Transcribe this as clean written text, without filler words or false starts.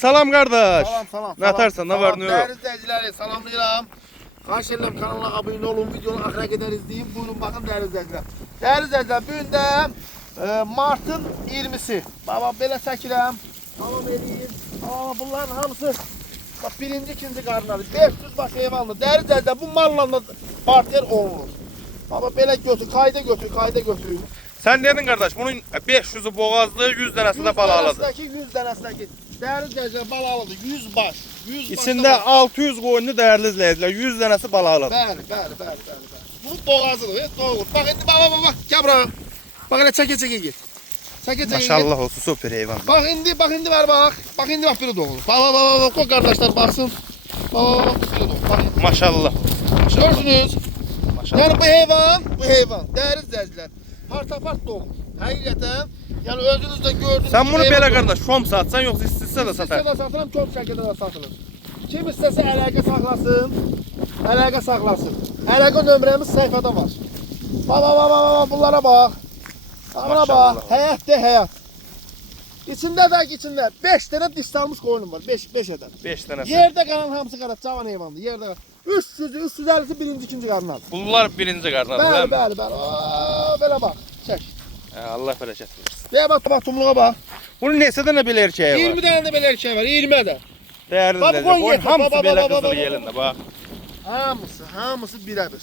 Salam kardeş. Salam. Ne atarsan ne var ne yok. Değerli izleyicileri salamlayıram. Karşılayalım kanalına abone olun, videonu ahire kadar izleyin. Buyurun bakın değerli izleyiciler. Değerli izleyiciler, bugün de Mart'ın 20'si. Baba belə çəkirəm. Tamam edeyim. Bunların hamısı bak birinci, ikinci qarnalı. 500 baş heyvanlı. Değerli izleyiciler, bu malla partner olunur. Baba belə götür, kayda götür. Sen dedin kardeş bunun 500'ü boğazlı 100 tanesi de balalıdır. 100 tanesindeki değerli izleyiciler balalıdır. 100 baş. 100 İçinde 600 koyunlu değerli izleyiciler 100 tanesi balalıdır. Bəli. Bu boğazıdır, doğru. Bak indi bak. Gel buraya. Bak hele çeke git. Çeke Maşallah olsun süper heyvan. Bak indi ver bak. Bak indi bak biri doğru. Bak o kardeşler baksın. Bak biri doğru. Bak. Maşallah. Gördünüz. Maşallah. Yani bu heyvan değerli izleyiciler. Partapart doğur. Hakikaten yani özünüzde gördüğünüz Sen bunu heyvan belə doğur. kardeş şom satsan yoksa istese de satar. İstese de satırım, çok şəkildə də satılır. Kim istəsə əlaqə saxlasın. Əlaqə nömrəmiz sayfada var. Bak, bunlara bak. Buna Maşallah. bak, həyat. İçində 5 dənə distalmış qoyunum var, 5 ədəd. 5 tanesi. Yerdə qalan hamısı qara cavan heyvandır, yerdə qalan. 350'si birinci, ikinci qarnadır. Bunlar birinci karnadı. Bəli. Belə bak, çək. Allah bereket versin. Deyə bak, tumluğa bak. Bunun neçə dənə belə erkeği var? 20 dənə də belə erkək var, 20 ədəd. Değerli Bak, izleyiciler. koyun Koyun yeter. hamısı Bak, belə bak, kızıl bak. yerində bak. Hamısı birebir.